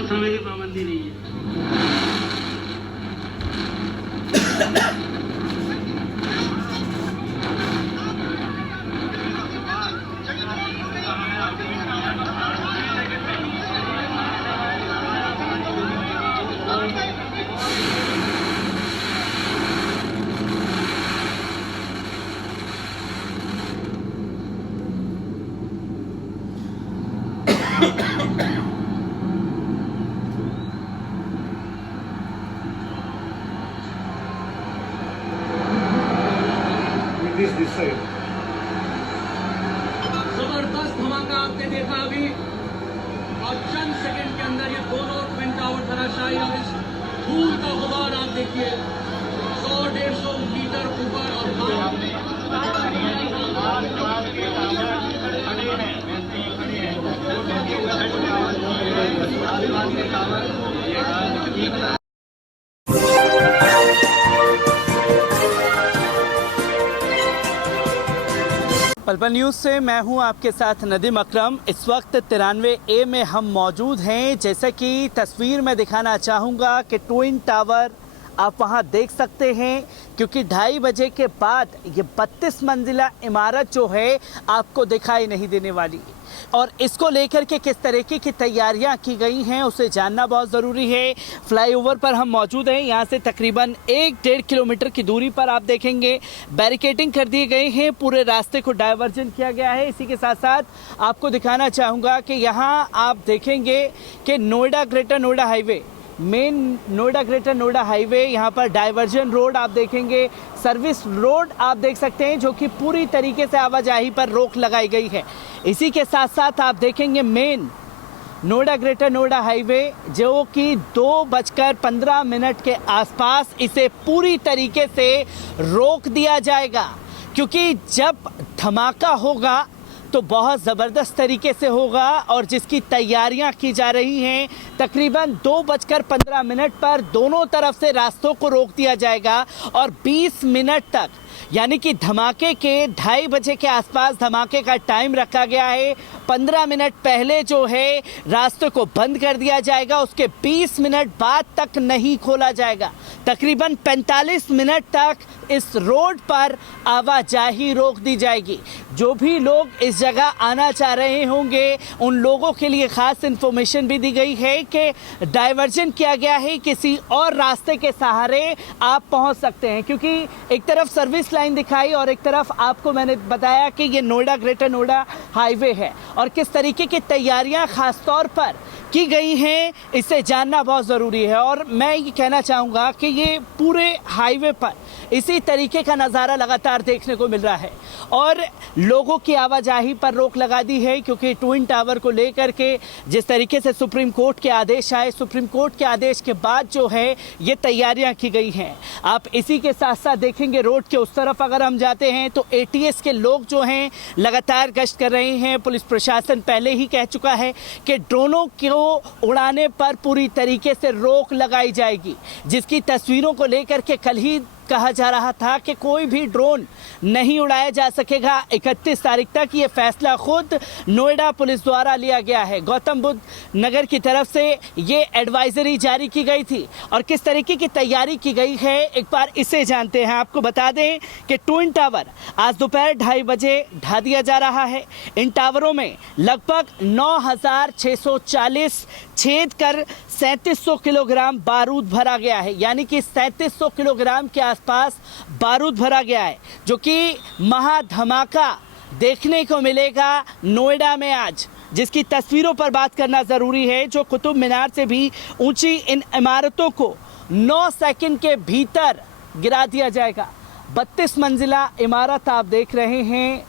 और समय की पाबंदी नहीं है। This side. जबरदस्त धमाका आपने देखा अभी और चंद सेकंड के अंदर ये दोनों ट्विन टावर धराशायी। और इस धूल का गुबार आप देखिए 100-150 मीटर ऊपर और पल न्यूज़ से मैं हूं आपके साथ नदीम अकरम। इस वक्त 93A में हम मौजूद हैं। जैसा कि तस्वीर में दिखाना चाहूँगा कि ट्विन टावर आप वहां देख सकते हैं, क्योंकि 2:30 बजे के बाद ये 32 मंजिला इमारत जो है आपको दिखाई नहीं देने वाली। और इसको लेकर के किस तरीके की तैयारियां की गई हैं उसे जानना बहुत ज़रूरी है। फ्लाईओवर पर हम मौजूद हैं। यहाँ से तकरीबन 1-1.5 किलोमीटर की दूरी पर आप देखेंगे बैरिकेडिंग कर दिए गए हैं, पूरे रास्ते को डाइवर्जन किया गया है। इसी के साथ साथ आपको दिखाना चाहूँगा कि यहाँ आप देखेंगे कि Noida greater Noida highway, main Noida greater Noida highway, यहाँ पर डाइवर्जन रोड आप देखेंगे, सर्विस रोड आप देख सकते हैं, जो कि पूरी तरीके से आवाजाही पर रोक लगाई गई है। इसी के साथ साथ आप देखेंगे main Noida greater Noida highway, जो कि 2:15 के आसपास इसे पूरी तरीके से रोक दिया जाएगा, क्योंकि जब धमाका होगा तो बहुत ज़बरदस्त तरीके से होगा और जिसकी तैयारियां की जा रही हैं। तकरीबन 2:15 पर दोनों तरफ से रास्तों को रोक दिया जाएगा और 20 मिनट तक, यानी कि धमाके के 2:30 बजे के आसपास धमाके का टाइम रखा गया है। 15 मिनट पहले जो है रास्ते को बंद कर दिया जाएगा, उसके 20 मिनट बाद तक नहीं खोला जाएगा। तकरीबन 45 मिनट तक इस रोड पर आवाजाही रोक दी जाएगी। जो भी लोग इस जगह आना चाह रहे होंगे उन लोगों के लिए ख़ास इन्फॉर्मेशन भी दी गई है कि डाइवर्जन किया गया है, किसी और रास्ते के सहारे आप पहुंच सकते हैं, क्योंकि एक तरफ सर्विस लाइन दिखाई और एक तरफ आपको मैंने बताया कि ये नोएडा ग्रेटर नोएडा हाईवे है। और किस तरीके की तैयारियां खास तौर पर की गई हैं इसे जानना बहुत ज़रूरी है। और मैं ये कहना चाहूँगा कि ये पूरे हाईवे पर इसी तरीके का नज़ारा लगातार देखने को मिल रहा है और लोगों की आवाजाही पर रोक लगा दी है, क्योंकि ट्विन टावर को लेकर के जिस तरीके से सुप्रीम कोर्ट के आदेश आए, सुप्रीम कोर्ट के आदेश के बाद जो है ये तैयारियां की गई हैं। आप इसी के साथ साथ देखेंगे रोड के उस तरफ अगर हम जाते हैं तो ATS के लोग जो हैं लगातार गश्त कर रहे हैं। पुलिस प्रशासन पहले ही कह चुका है कि ड्रोनों को उड़ाने पर पूरी तरीके से रोक लगाई जाएगी, जिसकी तस्वीरों को लेकर के कल ही कहा जा रहा था कि कोई भी ड्रोन नहीं उड़ाया जा सकेगा। 31 तारीख तक ये फैसला खुद नोएडा पुलिस द्वारा लिया गया है। गौतम बुद्ध नगर की तरफ से ये एडवाइजरी जारी की गई थी और किस तरीके की तैयारी की गई है एक बार इसे जानते हैं। आपको बता दें कि ट्विन टावर आज दोपहर 2:30 बजे ढा दिया जा रहा है। इन टावरों में लगभग 9,640 छेद कर 3700 किलोग्राम बारूद भरा गया है, यानी कि 3700 किलोग्राम के आसपास बारूद भरा गया है, जो कि महा धमाका देखने को मिलेगा नोएडा में आज, जिसकी तस्वीरों पर बात करना ज़रूरी है। जो कुतुब मीनार से भी ऊंची इन इमारतों को 9 सेकंड के भीतर गिरा दिया जाएगा। 32 मंजिला इमारत आप देख रहे हैं,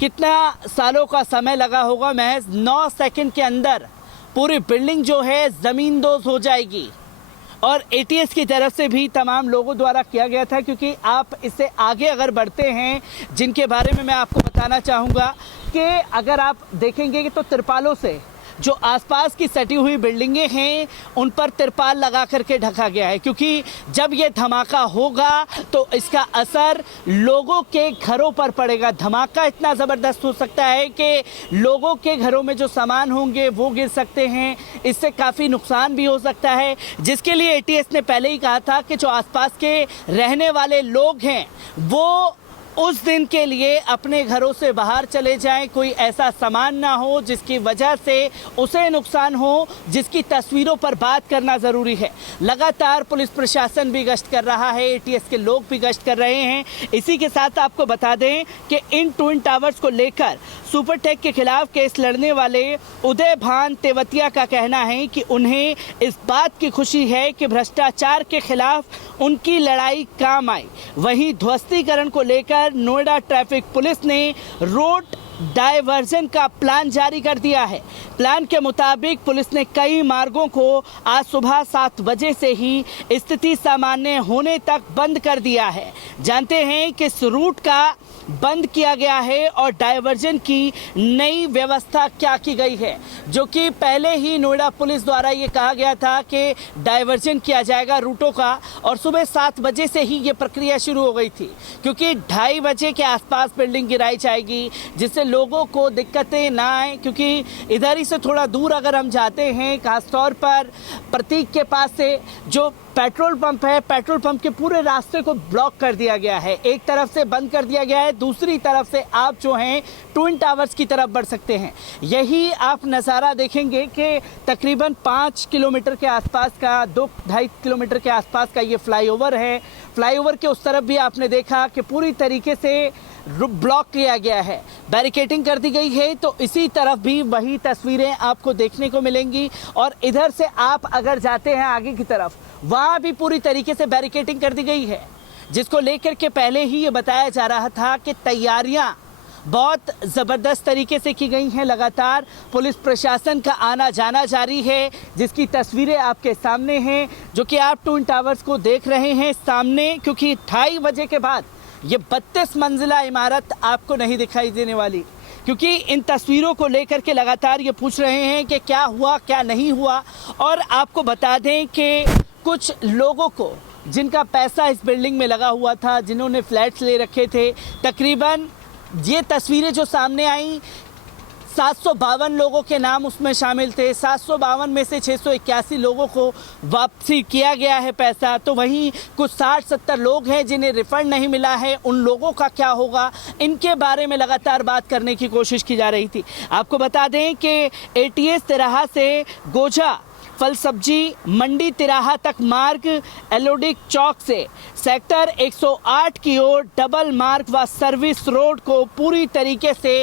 कितना सालों का समय लगा होगा, महज 9 सेकंड के अंदर पूरी बिल्डिंग जो है ज़मींदोज़ हो जाएगी। और ATS की तरफ से भी तमाम लोगों द्वारा किया गया था, क्योंकि आप इससे आगे अगर बढ़ते हैं, जिनके बारे में मैं आपको बताना चाहूँगा कि अगर आप देखेंगे कि तो तिरपालों से जो आसपास की सटी हुई बिल्डिंगें हैं उन पर तिरपाल लगा करके ढका गया है, क्योंकि जब ये धमाका होगा तो इसका असर लोगों के घरों पर पड़ेगा। धमाका इतना ज़बरदस्त हो सकता है कि लोगों के घरों में जो सामान होंगे वो गिर सकते हैं, इससे काफ़ी नुकसान भी हो सकता है, जिसके लिए एटीएस ने पहले ही कहा था कि जो आसपास के रहने वाले लोग हैं वो उस दिन के लिए अपने घरों से बाहर चले जाएं, कोई ऐसा सामान ना हो जिसकी वजह से उसे नुकसान हो, जिसकी तस्वीरों पर बात करना ज़रूरी है। लगातार पुलिस प्रशासन भी गश्त कर रहा है, एटीएस के लोग भी गश्त कर रहे हैं। इसी के साथ आपको बता दें कि इन ट्विन टावर्स को लेकर सुपरटेक के खिलाफ केस लड़ने वाले उदय भान तेवतिया का कहना है कि उन्हें इस बात की खुशी है कि भ्रष्टाचार के खिलाफ उनकी लड़ाई काम आई। वहीं ध्वस्तीकरण को लेकर नोएडा ट्रैफिक पुलिस ने रोड डायवर्जन का प्लान जारी कर दिया है। प्लान के मुताबिक पुलिस ने कई मार्गों को आज सुबह 7 बजे से ही स्थिति सामान्य होने तक बंद कर दिया है। जानते हैं कि इस रूट का बंद किया गया है और डायवर्जन की नई व्यवस्था क्या की गई है, जो कि पहले ही नोएडा पुलिस द्वारा ये कहा गया था कि डायवर्जन किया जाएगा रूटों का, और सुबह 7 बजे से ही ये प्रक्रिया शुरू हो गई थी, क्योंकि 2:30 बजे के आसपास बिल्डिंग गिराई जाएगी जिससे लोगों को दिक्कतें ना आए। क्योंकि इधर ही से थोड़ा दूर अगर हम जाते हैं, खासतौर पर प्रतीक के पास से जो पेट्रोल पंप है, पेट्रोल पंप के पूरे रास्ते को ब्लॉक कर दिया गया है, एक तरफ से बंद कर दिया गया है, दूसरी तरफ से आप जो हैं ट्विन टावर्स की तरफ बढ़ सकते हैं। यही आप नज़ारा देखेंगे कि तकरीबन 5 किलोमीटर के आसपास का, 2-2.5 किलोमीटर के आसपास का ये फ्लाईओवर है। फ्लाईओवर के उस तरफ भी आपने देखा कि पूरी तरीके से ब्लॉक किया गया है, बैरिकेडिंग कर दी गई है, तो इसी तरफ भी वही तस्वीरें आपको देखने को मिलेंगी। और इधर से आप अगर जाते हैं आगे की तरफ, वहाँ भी पूरी तरीके से बैरिकेडिंग कर दी गई है, जिसको लेकर के पहले ही ये बताया जा रहा था कि तैयारियां बहुत ज़बरदस्त तरीके से की गई हैं। लगातार पुलिस प्रशासन का आना जाना जारी है, जिसकी तस्वीरें आपके सामने हैं, जो कि आप ट्विन टावर्स को देख रहे हैं सामने, क्योंकि 2:30 बजे के बाद ये 32 मंजिला इमारत आपको नहीं दिखाई देने वाली, क्योंकि इन तस्वीरों को लेकर के लगातार ये पूछ रहे हैं कि क्या हुआ क्या नहीं हुआ। और आपको बता दें कि कुछ लोगों को जिनका पैसा इस बिल्डिंग में लगा हुआ था, जिन्होंने फ्लैट्स ले रखे थे, तकरीबन ये तस्वीरें जो सामने आई, 752 लोगों के नाम उसमें शामिल थे। 752 में से 681 लोगों को वापसी किया गया है पैसा, तो वहीं कुछ 60-70 लोग हैं जिन्हें रिफंड नहीं मिला है। उन लोगों का क्या होगा, इनके बारे में लगातार बात करने की कोशिश की जा रही थी। आपको बता दें कि एटीएस तिराहा से गोजा फल सब्जी मंडी तिराहा तक मार्ग, एलोडिक चौक से सेक्टर 108 की ओर डबल मार्ग व सर्विस रोड को पूरी तरीके से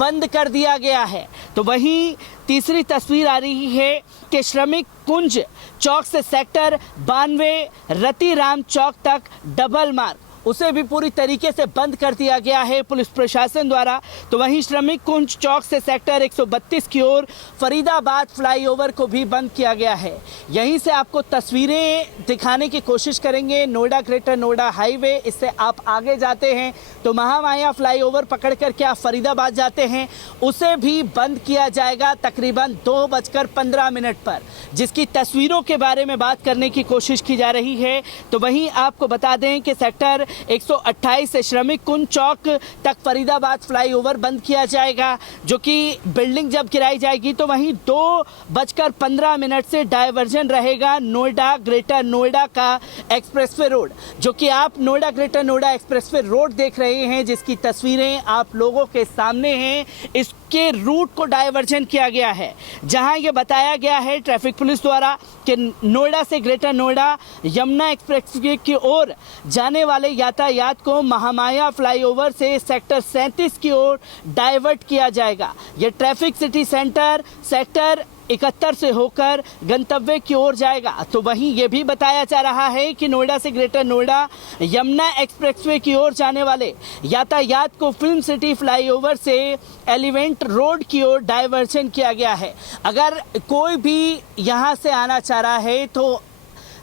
बंद कर दिया गया है। तो वहीं तीसरी तस्वीर आ रही है कि श्रमिक कुंज चौक से सेक्टर 92 रतिराम चौक तक डबल मार्ग, उसे भी पूरी तरीके से बंद कर दिया गया है पुलिस प्रशासन द्वारा। तो वहीं श्रमिक कुंज चौक से सेक्टर 132 की ओर फरीदाबाद फ्लाईओवर को भी बंद किया गया है। यहीं से आपको तस्वीरें दिखाने की कोशिश करेंगे। नोएडा ग्रेटर नोएडा हाईवे, इससे आप आगे जाते हैं तो महामाया फ्लाईओवर पकड़ करके आप फरीदाबाद जाते हैं, उसे भी बंद किया जाएगा तकरीबन 2:15 पर, जिसकी तस्वीरों के बारे में बात करने की कोशिश की जा रही है। तो वहीं आपको बता दें कि सेक्टर 128 से श्रमिक कुंज चौक तक फरीदाबाद फ्लाईओवर बंद किया जाएगा, जो कि बिल्डिंग जब गिराई जाएगी तो वहीं 2:15 से डायवर्जन रहेगा नोएडा ग्रेटर नोएडा का एक्सप्रेसवे रोड, जो कि आप Noida greater Noida expressway road देख रहे हैं, जिसकी तस्वीरें आप लोगों के सामने हैं। इसके रूट को डायवर्जन किया गया है, जहां ये बताया गया है ट्रैफिक पुलिस द्वारा कि नोएडा से ग्रेटर नोएडा यमुना एक्सप्रेसवे की ओर जाने वाले यातायात को महामाया फ्लाईओवर से सेक्टर 37 की ओर डाइवर्ट किया जाएगा। यह ट्रैफिक सिटी सेंटर सेक्टर 71 से होकर गंतव्य की ओर जाएगा। तो वहीं ये भी बताया जा रहा है कि नोएडा से ग्रेटर नोएडा यमुना एक्सप्रेसवे की ओर जाने वाले यातायात को फिल्म सिटी फ्लाईओवर से एलिवेंट रोड की ओर डाइवर्जन किया गया है। अगर कोई भी यहाँ से आना चाह रहा है तो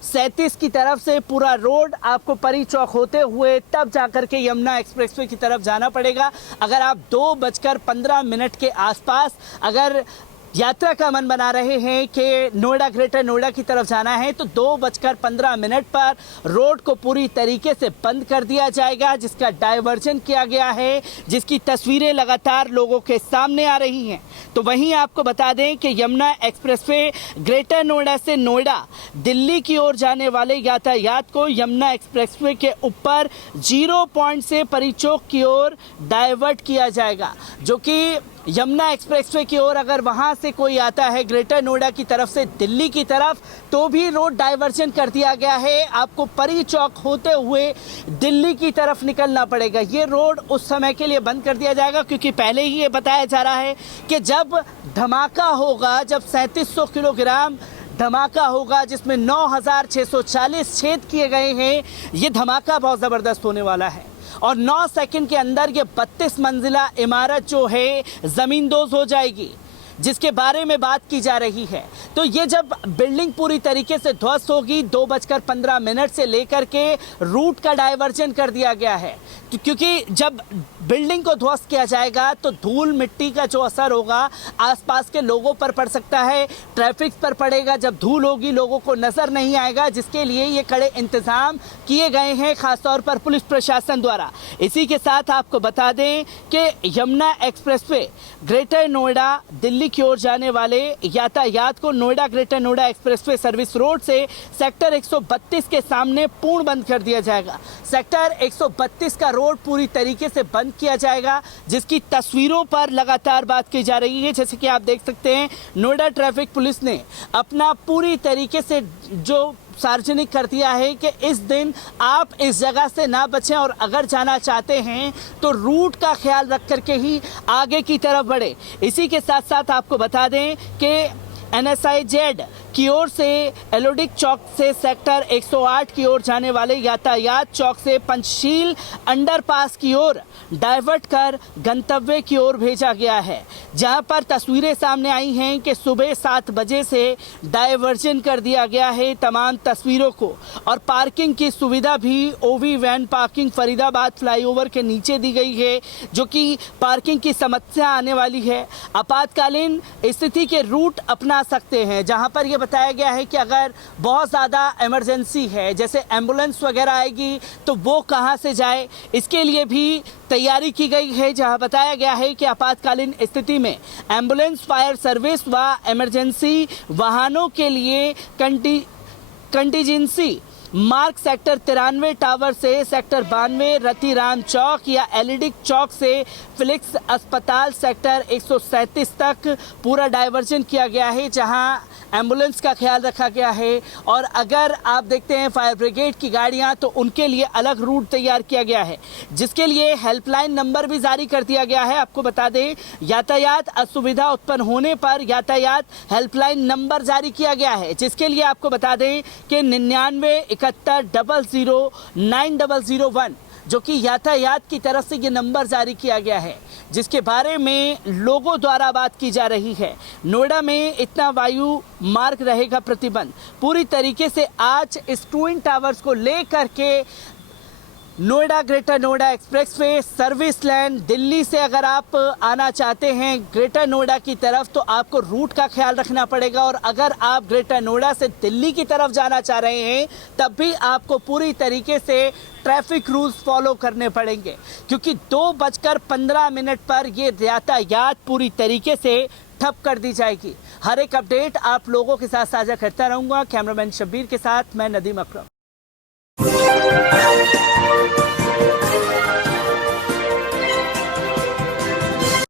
37 की तरफ से पूरा रोड आपको परी चौक होते हुए तब जाकर के यमुना एक्सप्रेसवे की तरफ जाना पड़ेगा। अगर आप 2:15 के आसपास अगर यात्रा का मन बना रहे हैं कि नोएडा ग्रेटर नोएडा की तरफ जाना है तो 2:15 पर रोड को पूरी तरीके से बंद कर दिया जाएगा, जिसका डायवर्जन किया गया है, जिसकी तस्वीरें लगातार लोगों के सामने आ रही हैं। तो वहीं आपको बता दें कि यमुना एक्सप्रेसवे ग्रेटर नोएडा से नोएडा दिल्ली की ओर जाने वाले यातायात को यमुना एक्सप्रेसवे के ऊपर 0 पॉइंट से परी चौक की ओर डाइवर्ट किया जाएगा, जो कि यमुना एक्सप्रेसवे की ओर अगर वहां से कोई आता है ग्रेटर नोएडा की तरफ से दिल्ली की तरफ तो भी रोड डाइवर्जन कर दिया गया है। आपको परी चौक होते हुए दिल्ली की तरफ निकलना पड़ेगा। ये रोड उस समय के लिए बंद कर दिया जाएगा क्योंकि पहले ही ये बताया जा रहा है कि जब धमाका होगा, जब 3700 किलोग्राम धमाका होगा जिसमें 9640 छेद किए गए हैं, ये धमाका बहुत ज़बरदस्त होने वाला है और 9 सेकंड के अंदर ये 32 मंजिला इमारत जो है ज़मींदोज़ हो जाएगी, जिसके बारे में बात की जा रही है। तो ये जब बिल्डिंग पूरी तरीके से ध्वस्त होगी 2:15 से लेकर के रूट का डाइवर्जन कर दिया गया है, क्योंकि जब बिल्डिंग को ध्वस्त किया जाएगा तो धूल मिट्टी का जो असर होगा आसपास के लोगों पर पड़ सकता है, ट्रैफिक पर पड़ेगा। जब धूल होगी लोगों को नज़र नहीं आएगा, जिसके लिए ये कड़े इंतज़ाम किए गए हैं खासतौर पर पुलिस प्रशासन द्वारा। इसी के साथ आपको बता दें कि यमुना एक्सप्रेसवे ग्रेटर नोएडा दिल्ली की ओर जाने वाले यातायात को Noida greater Noida expressway service road से सेक्टर 132 के सामने पूर्ण बंद कर दिया जाएगा। सेक्टर 132 का रोड पूरी तरीके से बंद किया जाएगा, जिसकी तस्वीरों पर लगातार बात की जा रही है। जैसे कि आप देख सकते हैं नोएडा ट्रैफिक पुलिस ने अपना पूरी तरीके से जो सार्वजनिक कर दिया है कि इस दिन आप इस जगह से ना बचें और अगर जाना चाहते हैं तो रूट का ख्याल रख करके ही आगे की तरफ बढ़े। इसी के साथ साथ आपको बता दें कि NSIZ की ओर से एलोडिक चौक से सेक्टर 108 की ओर जाने वाले यातायात चौक से पंचशील अंडरपास की ओर डाइवर्ट कर गंतव्य की ओर भेजा गया है, जहां पर तस्वीरें सामने आई हैं कि सुबह 7 बजे से डाइवर्जन कर दिया गया है तमाम तस्वीरों को। और पार्किंग की सुविधा भी OV van parking Faridabad flyover के नीचे दी गई है, जो कि पार्किंग की समस्या आने वाली है। आपातकालीन स्थिति के रूट अपना सकते हैं, जहां पर यह बताया गया है कि अगर बहुत ज़्यादा इमरजेंसी है, जैसे एम्बुलेंस वगैरह आएगी तो वो कहां से जाए, इसके लिए भी तैयारी की गई है। जहां बताया गया है कि आपातकालीन स्थिति में एम्बुलेंस, फायर सर्विस व इमरजेंसी वाहनों के लिए कंटीजेंसी मार्ग सेक्टर 93 टावर से सेक्टर 92 रतिराम चौक या एलिडिक चौक से फिलिक्स अस्पताल सेक्टर 137 तक पूरा डाइवर्जन किया गया है, जहां एम्बुलेंस का ख्याल रखा गया है। और अगर आप देखते हैं फायर ब्रिगेड की गाड़ियां तो उनके लिए अलग रूट तैयार किया गया है, जिसके लिए हेल्पलाइन नंबर भी जारी कर दिया गया है। आपको बता दें यातायात असुविधा उत्पन्न होने पर यातायात हेल्पलाइन नंबर जारी किया गया है, जिसके लिए आपको बता दें कि 9971009001 जो कि यातायात की तरफ से ये नंबर जारी किया गया है, जिसके बारे में लोगों द्वारा बात की जा रही है। नोएडा में इतना वायु मार्ग रहेगा प्रतिबंध। पूरी तरीके से आज इस ट्विन टावर्स को लेकर के Noida greater Noida expressway service line Delhi से अगर आप आना चाहते हैं ग्रेटर नोएडा की तरफ तो आपको रूट का ख्याल रखना पड़ेगा, और अगर आप ग्रेटर नोएडा से दिल्ली की तरफ जाना चाह रहे हैं तब भी आपको पूरी तरीके से ट्रैफिक रूल्स फॉलो करने पड़ेंगे, क्योंकि 2:15 पर ये यातायात पूरी तरीके से ठप कर दी जाएगी। हर एक अपडेट आप लोगों के साथ साझा करता रहूँगा। कैमरामैन शब्बीर के साथ मैं नदीम अकरम।